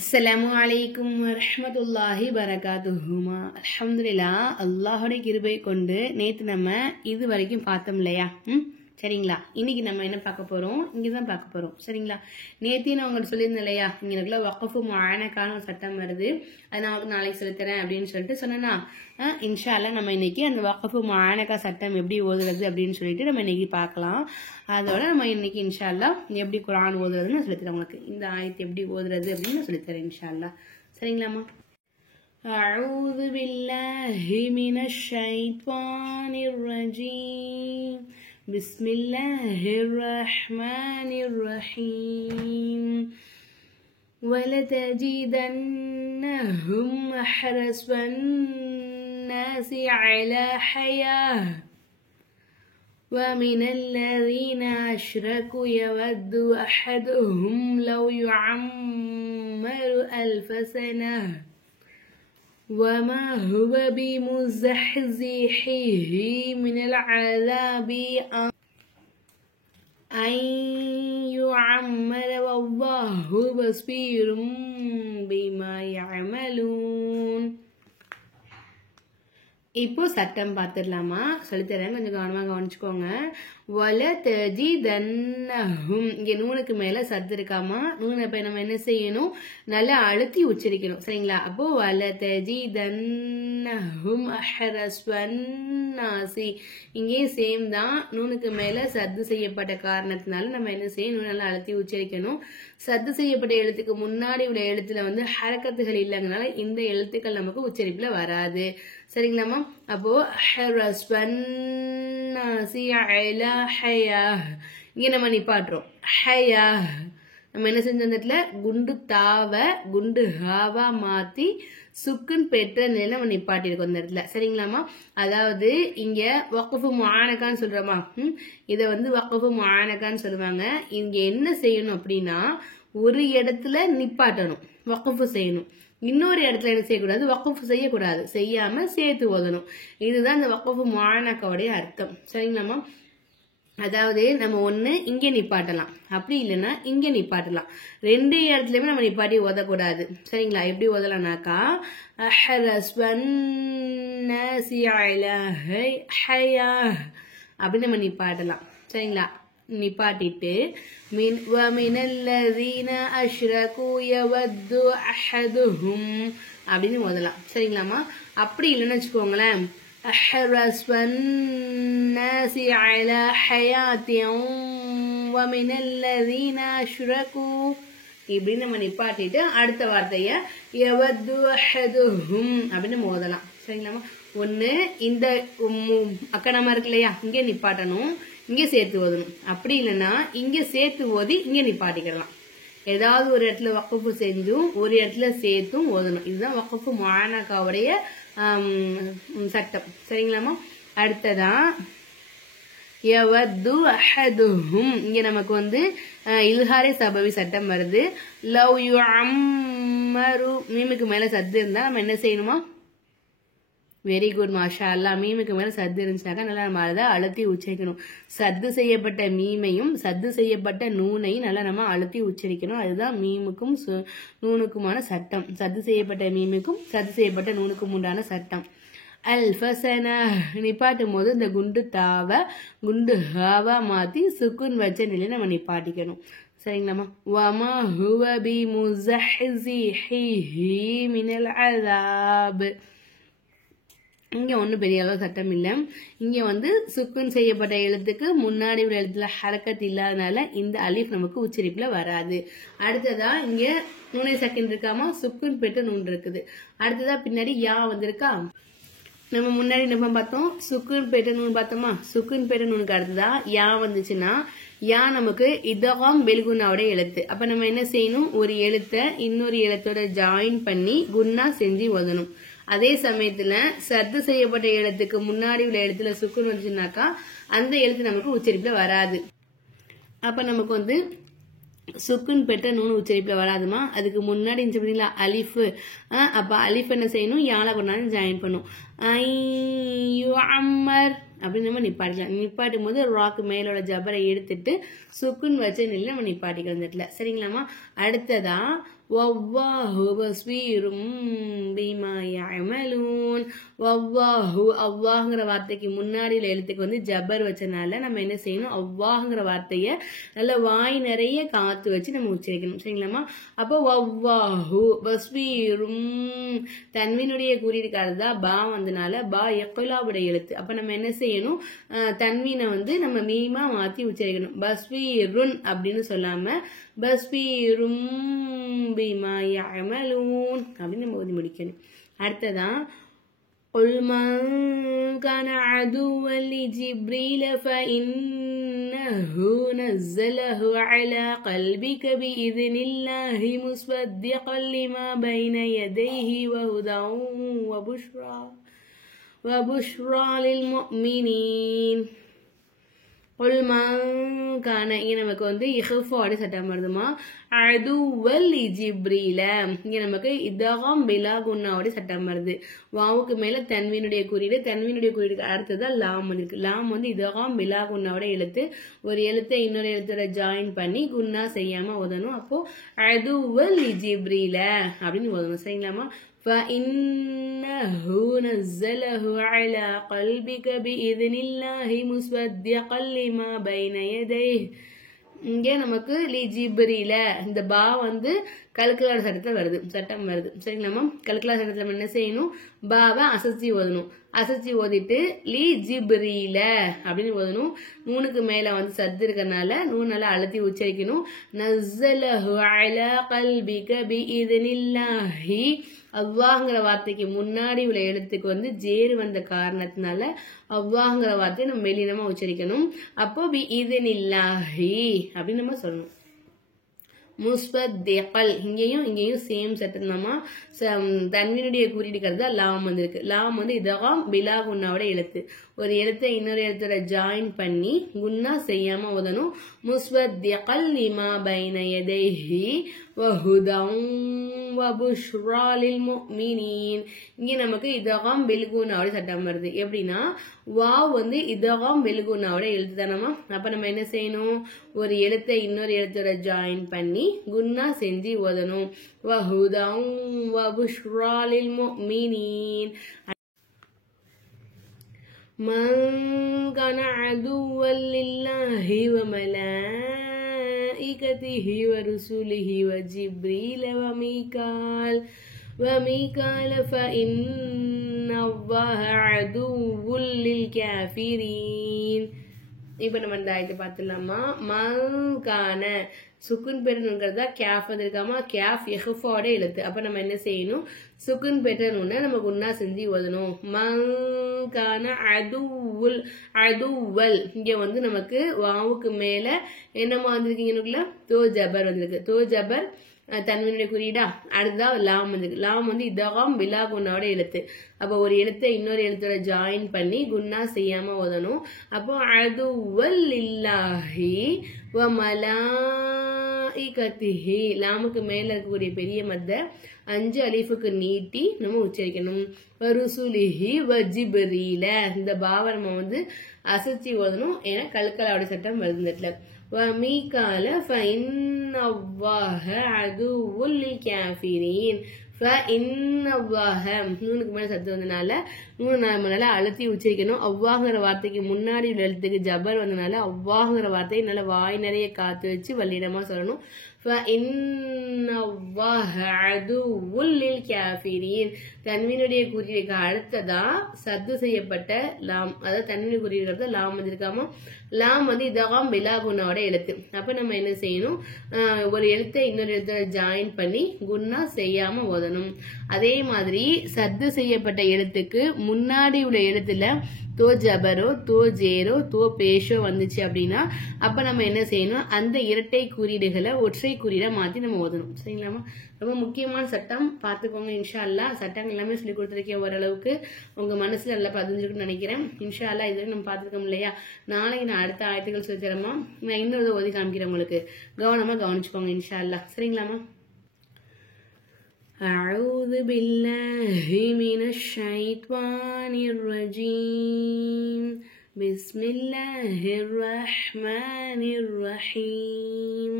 அஸ்ஸலாமு அலைக்கும் வரஹ்மத்துல்லாஹி வரகாத்துஹுமா. அல்ஹம்துலில்லாஹ், அல்லாஹுடைய கிருபை கொண்டு நேற்று நம்ம இது வரைக்கும் பார்த்தோம் இல்லையா? சரிங்களா? இன்னைக்கு நம்ம என்ன பார்க்க போறோம்? இங்கதான் பார்க்க போறோம். சரிங்களா? நேற்று நான் உங்களுக்கு சொல்லியிருந்தேன் இல்லையா, இங்க இருக்குல்ல வக்ஃபு முஆனக்கான ஒரு சட்டம் வருது, அது நான் உங்களுக்கு நாளைக்கு சொல்லித்தரேன் அப்படின்னு சொல்லிட்டு சொன்னா, இன்ஷா அல்லாஹ் நம்ம இன்னைக்கு அந்த வக்ஃபு முஆனக்கா சட்டம் எப்படி ஓதுறது அப்படின்னு சொல்லிட்டு நம்ம இன்னைக்கு பார்க்கலாம். அதோட நம்ம இன்னைக்கு இன்ஷா அல்லாஹ் எப்படி குர்ஆன் ஓதுறதுன்னு சொல்லித்தரேன். உங்களுக்கு இந்த ஆயத்தை எப்படி ஓதுறது அப்படின்னு சொல்லித்தரேன் இன்ஷா அல்லாஹ். சரிங்களாமா? أعوذ بالله من الشيطان الرجيم بسم الله الرحمن الرحيم ولتجدنهم أحرص الناس على حياة ومن الذين أشركوا يود أحدهم لو يعمر 1000 سنة وما هو بمزحزحه من العذاب أن يعمر والله بصير بما يعملون. இப்போ சட்டம் பார்த்துடலாமா? சொல்லித்தரேன், கொஞ்சம் கவனமா கவனிச்சுக்கோங்க. வலதஜிதன்னஹும், இங்க நூனுக்கு மேல சத்து இருக்காமா? நூனை இப்ப நம்ம என்ன செய்யணும்? நல்லா அழுத்தி உச்சரிக்கணும். சரிங்களா? அப்போ வலதஜிதன்னஹும் அஹ்ரஸ்வன்னாசி, இங்கேயும் சேம் தான். நூனுக்கு மேல சத்து செய்யப்பட்ட காரணத்தினால நம்ம என்ன செய்யணும்? நல்லா அழுத்தி உச்சரிக்கணும். சத்து செய்யப்பட்ட எழுத்துக்கு முன்னாடி உள்ள எழுத்துல வந்து ஹரக்கத்துகள் இல்லைங்கனால இந்த எழுத்துக்கள் நமக்கு உச்சரிப்புல வராது. சரிங்களாமா? அப்போ இங்க நம்ம நிப்பாட்டுறோம். நம்ம என்ன செஞ்ச இடத்துல குண்டு தாவ குண்டு ஹாவா மாத்தி சுக்குன் பெற்ற நிலையில நம்ம நிப்பாட்டிருக்கோம் இந்த இடத்துல. சரிங்களாமா? அதாவது இங்க வக்ஃபு முஆனக்கான்னு சொல்றோமா, இத வந்து வக்ஃபு முஆனக்கான்னு சொல்லுவாங்க. இங்க என்ன செய்யணும் அப்படின்னா, ஒரு இடத்துல நிப்பாட்டணும், வக்ஃபு செய்யணும். இன்னொரு இடத்துல என்ன செய்யக்கூடாது? வக்ஃபு செய்யக்கூடாது, செய்யாம சேர்த்து ஓதணும். இதுதான் இந்த வக்ஃபு முஆனக்காவுடைய அர்த்தம். சரிங்களாமா? அதாவது நம்ம ஒண்ணு இங்க நிப்பாட்டலாம், அப்படி இல்லைன்னா இங்க நிப்பாட்டலாம். ரெண்டு இடத்துலயுமே நம்ம நிப்பாட்டி ஓதக்கூடாது. சரிங்களா? எப்படி ஓதலாம்னாக்கா, அப்படி நம்ம நிப்பாட்டலாம். சரிங்களா? நிப்பாட்டிட்டு அப்படின்னு ஓதலாம். சரிங்களாமா? அப்படி இல்லைன்னு வச்சுக்கோங்களேன், இப்படின்னு நம்ம நிப்பாட்டிட்டு அடுத்த வார்த்தைய அப்படின்னு ஓதலாம். சரிங்களாமா? ஒண்ணு இந்த அக்கணமா இருக்கு இல்லையா, இங்க நிப்பாட்டணும், இங்க சேர்த்து ஓதணும். அப்படி இல்லைன்னா இங்க சேர்த்து ஓதி இங்க நிப்பாட்டிக்கலாம். ஏதாவது ஒரு இடத்துல வக்ஃபு செஞ்சும் ஒரு இடத்துல சேர்த்தும் ஓதணும். இதுதான் வக்ஃபு முஆனக்காவுடைய சட்டம். சரிங்களாமா? அடுத்ததா யவது அஹதுஹும், இங்க நமக்கு வந்து இல்ஹாரி சபவி சட்டம் வருது. லவ் யுஅம்மரு, மீமுக்கு மேல சத்து இருந்தா நம்ம என்ன செய்யணுமா? வெரி குட், மாஷா அல்லா. மீமுக்கு மேல சத்து இருந்துச்சாக்கா நல்லா நம்ம அதை அழுத்தி உச்சரிக்கணும். சத்து செய்யப்பட்ட மீமையும் சத்து செய்யப்பட்ட நூனையும் நல்லா நம்ம அழுத்தி உச்சரிக்கணும். அதுதான் மீமுக்கும் நூனுக்குமான சட்டம். சத்து செய்யப்பட்ட மீமுக்கும் சத்து செய்யப்பட்ட நூனுக்கும் உண்டான சட்டம். அல்ஃபசன, நிப்பாட்டும் போது இந்த குண்டு தாவ குண்டு ஹாவா மாத்தி சுக்குன் வச்ச நிலையில நம்ம நிப்பாட்டிக்கணும். சரிங்களாமா? வமா ஹுவ பிமுஸஹ்ஸிஹி மினல் அஸாப், இங்க ஒன்னும் பெரிய அளவு சட்டம் இல்லை. இங்க வந்து சுக்குன் செய்யப்பட்ட எழுத்துக்கு முன்னாடி உள்ள எழுத்துல ஹரக்கத் இல்லாதனால இந்த அலிஃப் நமக்கு உச்சரிப்புல வராது. அடுத்ததா இங்க நூனை செகண்ட் இருக்காமா, சுக்குன் பெற்ற நூன் இருக்குது. அடுத்ததா பின்னாடி யா வந்திருக்கா. நம்ம முன்னாடி நம்ம பார்த்தோம் சுக்குன் பெற்ற நூன் பார்த்தோமா, சுக்குன் பெற்ற நூனுக்கு அடுத்ததா யா வந்துச்சுன்னா யா நமக்கு இதகாம் பெல்குன்னாவுடைய எழுத்து. அப்ப நம்ம என்ன செய்யணும்? ஒரு எழுத்தை இன்னொரு எழுத்தோட ஜாயின் பண்ணி குன்னா செஞ்சு ஓதணும். அதே சமயத்துல சத்து செய்யப்பட்ட எழுத்துக்கு முன்னாடி உள்ள எழுத்துல சுக்குன் வந்துச்சுனாக்கா அந்த எழுத்து நமக்கு உச்சரிப்புல வராது. அப்ப நமக்கு வந்து சுக்குன் பெற்ற நூன் உச்சரிப்புல வராதுமா. அதுக்கு முன்னாடி இருந்துச்சு அலிஃப். அப்ப அலிஃப் என்ன செய்யணும்? யாழ கொண்டாந்து ஜாயின் பண்ணும். அப்படின்னு நம்ம நிப்பாட்டிக்கலாம். நிப்பாட்டும் போது ராக்கு மேலோட ஜபரை எடுத்துட்டு சுக்குன் வச்ச நிலையில நம்ம நிப்பாட்டிக்கிறோம் இந்த இடத்துல. சரிங்களாமா? அடுத்ததா வல்லாஹு பஸ்வீரும் பிமா யஅமலூன். வல்லாஹு அல்லாஹ்ங்கிற வார்த்தைக்கு முன்னாடி எழுத்துக்கு வந்து ஜபர் வச்சனால நம்ம என்ன செய்யணும், அல்லாஹ்ங்கிற வார்த்தையை நல்ல வாய் நிறைய காத்து வச்சு நம்ம உச்சரிக்கணும். சரிங்களாமா? அப்போ வல்லாஹு பஸ்வீரும் தன்வீனுடைய குறியீடுக்காரர் தான் பா வந்தனால பா இக்லாவுடைய எழுத்து. அப்ப நம்ம என்ன செய்யணும், தன்வீனை வந்து நம்ம மீமா மாத்தி உச்சரிக்கணும். பஸ்வீருன் அப்படின்னு சொல்லாம பஸ்வீரும் பிமா யஅமலூன் அப்படின்னு நம்ம ஓதி முடிக்கணும். அடுத்ததான் قل من كان عدوا لجبريل فإنه نزله على قلبك بإذن الله مصدقا لما بين يديه وهدى وبشرى للمؤمنين. கான இங்க நமக்கு வந்து இஹ்ஃபாடு சட்டம் வருதுமா. அதுவல் ஜிப்ரீல இங்க நமக்கு இதகம் பிலா குன்னாவுடைய சட்டம் வருது. வாவுக்கு மேல தன்வீனுடைய குறியீடு, தன்வீனுடைய குறியீடுக்கு அடுத்ததான் லாம் இருக்கு. லாம் வந்து இதகம் பிலா குன்னாவோட எழுத்து. ஒரு எழுத்தை இன்னொரு எழுத்தோட ஜாயின் பண்ணி குன்னா செய்யாம ஓதணும். அப்போ அதுவல் ஜிப்ரீல அப்படின்னு ஓதணும். சரிங்களாமா? فإنه نزله على قلبك بإذن الله مصدقا لما بين يديه. இங்கே நமக்கு லி ஜிப்ரீல இந்த பா வந்து கல்குலார் சட்டத்தில் வருது, சட்டம் வருது. சரிங்களாமா? கல்குலார் சட்டத்தில் நம்ம என்ன செய்யணும், பாவை அசைச்சி ஓதணும். அசைச்சி ஓதிட்டு லி ஜிப்ரீல அப்படின்னு ஓதணும். நூனுக்கு மேல வந்து சத்து இருக்கறனால நூன் நல்லா அழுத்தி உச்சரிக்கணும். நஸ்ஸலஹு அலா கல்பிக பிஇذனில்லாஹி அல்லாஹ்ங்கிற வார்த்தைக்கு முன்னாடி உள்ள எழுத்துக்கு வந்து ஜேரு வந்த காரணத்தினால அல்லாஹ்ங்கிற வார்த்தையை நம்ம மெல்லினமா உச்சரிக்கணும். அப்போ பிஇذனில்லாஹி அப்படின்னு நம்ம சொல்லணும். முஸ்பத்திகல் இங்கேயும் சேம் சட்டம்தாமா. தன்வீனுடைய குறியீடுக்கிறது லாம் வந்திருக்கு. லாம் வந்து இதகம் பிலா குன்னாவோட எழுத்து. ஒரு எழுத்தை இன்னொரு எழுத்தோட ஜாயின் பண்ணி குன்னா செய்யாம ஓதணும். முஸ்பத்திகல் லிமா பைன யதைஹி வஹுதம் வபுஷ்ரா லில் முஃமினீன். இங்க நமக்கு இதகம் பில்குனாவோட சட்டம் வருது. எப்படின்னா வாவ் வந்து இதகம் பில்குனாவோட எழுத்து தானமா. அப்ப நம்ம என்ன செய்யணும், ஒரு எழுத்தை இன்னொரு எழுத்தோட ஜாயின் பண்ணி குன்னா செஞ்சு ஓதணும். வஹுதம் வபுஷ்ரா லில் முஃமினீன். من كان عدوا لله وملائكته ورسله وجبريل وميكال فإن الله عدو للكافرين. இப்ப நம்ம இந்த ஆயத்தை பார்த்துடலாமா. மங்கான சுக்குன் பெற்றனுங்கிறதா கேஃப் வந்திருக்காமா. கேஃப் எஹ்ஃபாவோட எழுத்து. அப்ப நம்ம என்ன செய்யணும், சுக்குன் பெற்றனுன்னா நம்ம குன்னா செஞ்சு ஓதணும். மங்கான அதுவல் இங்க வந்து நமக்கு வாவுக்கு மேல என்னமா வந்திருக்கீங்க, தோ ஜபர் வந்திருக்கு. தோ ஜபர் தன்வீனுடைய குறியீடா. அடுத்ததான் லாம் வந்திருக்கு. லாம் வந்து இதகம் பிலா குன்னாவோட எழுத்து. அப்போ ஒரு எழுத்தை இன்னொரு எழுத்தோட ஜாயின் பண்ணி குன்னா செய்யாம ஓதணும். அப்போ அதுவல் லில்லாஹி வ மலாயிகத்திஹி லாமுக்கு மேல இருக்கக்கூடிய பெரிய மத்த 5 அலிஃபுக்கு நீட்டி நம்ம உச்சரிக்கணும். ருசுலிஹி வ ஜிப்ரீல இந்த பாவை நம்ம வந்து அசைச்சி ஓதணும். ஏன்னா கல்கலாவோட சட்டம் வருது. وميكال فإن الله عدو للكافرين. فإن الله நூனுக்கு மேல சத்து வந்தனால நூனு நம்ம நல்லா அழுத்தி உச்சரிக்கணும். அவ்வாங்கிற வார்த்தைக்கு முன்னாடி உள்ள எழுத்துக்கு ஜபர் வந்தனால அவ்வாங்கிற வார்த்தையை நல்லா வாய் நிறைய காத்து வச்சு வல்லிடமா சொல்லணும். فإن الله عدو للكافرين. தன்வீனுடைய குறியீடுக்கு அடுத்ததா சத்து செய்யப்பட்ட லாம், அதாவது தன்வீனுடைய குறியீடு லாம் வந்திருக்காம. லாம் வந்து இதகம் பிலா குன்னாவோட எழுத்து. அப்ப நம்ம என்ன செய்யணும், ஒரு எழுத்தை இன்னொரு எழுத்தை ஜாயின் பண்ணி குன்னா செய்யாம ஓதணும். அதே மாதிரி சத்து செய்யப்பட்ட எழுத்துக்கு முன்னாடி உள்ள எழுத்துல தோ ஜபரோ தோ ஜேரோ தோ பேஷோ வந்துச்சு அப்படின்னா அப்ப நம்ம என்ன செய்யணும், அந்த இரட்டை குறியீடுகளை ஒற்றை குறியீடா மாத்தி நம்ம ஓதணும். சரிங்களாமா? ரொம்ப முக்கியமான சட்டம் பார்த்துக்கோங்க. இன்ஷா அல்லாஹ் சட்டங்கள் எல்லாமே சொல்லி கொடுத்துருக்கேன். ஓரளவுக்கு உங்க மனசுல நல்லா பதிஞ்சிருக்குன்னு நினைக்கிறேன். இன்ஷா அல்லாஹ் இதுவரை நம்ம பார்த்துருக்கோம் இல்லையா. நாளைக்கு நான் அடுத்த ஆயத்துக்கள் சொல்லி தரமா, நான் இன்னொரு ஓதி காமிக்கிறேன். உங்களுக்கு கவனமா கவனிச்சுக்கோங்க இன்ஷா அல்லாஹ். சரிங்களாமா? أعوذ بالله من الشيطان الرجيم. بسم الله الرحمن الرحيم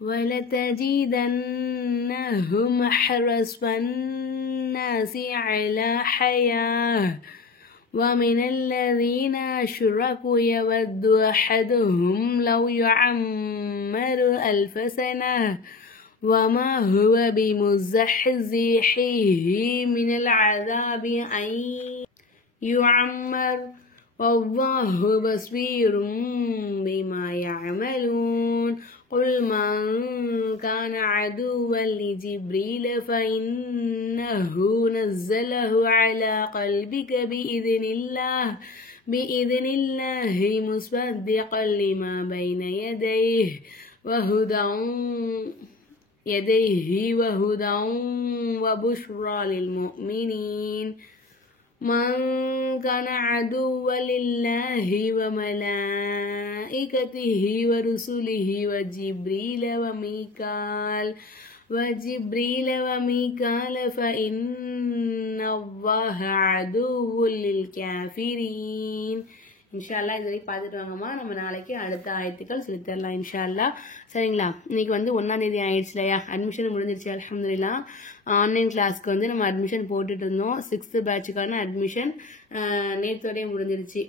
ولتجدنهم أحرص الناس على حياة ومن الذين أشركوا يود أحدهم لو يعمر 1000 سنة وما هو بمزحزحه من العذاب أن يعمر والله بصير بما يعملون قل من كان عدوا لجبريل فإنه نزله على قلبك بإذن الله مصدقا لما بين يديه وهدى وبشرى للمؤمنين من كان عدوا لله وملائكته ورسله وجبريل وميكال فإن الله عدو للكافرين இன்ஷால்லா இது வரைக்கும் பார்த்துட்டு வாங்கம்மா. நம்ம நாளைக்கு அடுத்த ஆயத்துக்கள் சொல்லி தரலாம் இன்ஷால்லா. சரிங்களா? இன்னைக்கு வந்து 1ஆம் தேதி ஆயிடுச்சு இல்லையா? அட்மிஷன் முடிஞ்சிருச்சு அல்ஹம்துலில்லாஹ். ஆன்லைன் கிளாஸ்க்கு வந்து நம்ம அட்மிஷன் போட்டுட்டு இருந்தோம். 6th பேட்சுக்கான அட்மிஷன் நேற்றோடய முடிஞ்சிருச்சு.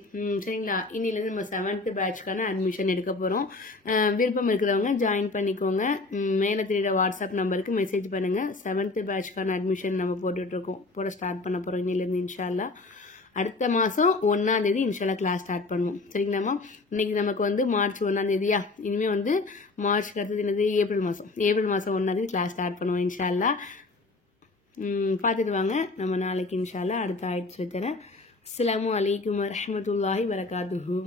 சரிங்களா? இன்னிலேருந்து நம்ம 7th பேட்சுக்கான அட்மிஷன் எடுக்க போகிறோம். விருப்பம் இருக்கிறவங்க ஜாயின் பண்ணிக்கோங்க. மேலே தெரியுற வாட்ஸ்அப் நம்பருக்கு மெசேஜ் பண்ணுங்கள். 7th பேட்சுக்கான அட்மிஷன் நம்ம போட ஸ்டார்ட் பண்ண போகிறோம் இன்னிலேருந்து இன்ஷால்லா. அடுத்த மாதம் 1ஆம் தேதி இன்ஷால்லா கிளாஸ் ஸ்டார்ட் பண்ணுவோம். சரிங்களாம்மா? இன்னைக்கு நமக்கு வந்து மார்ச் 1ஆம் தேதியா? இனிமேல் வந்து மார்ச்க்கு அடுத்தது என்னது? ஏப்ரல் மாதம் 1ஆம் தேதி கிளாஸ் ஸ்டார்ட் பண்ணுவோம் இன்ஷால்லா. பார்த்துட்டு வாங்க. நம்ம நாளைக்கு இன்ஷால்லா அடுத்த ஆயத்து சொல்லித்தரேன். அஸ்ஸலாமு அலைக்கும் வரஹ்மத்துல்லாஹி வபரகாத்துஹு.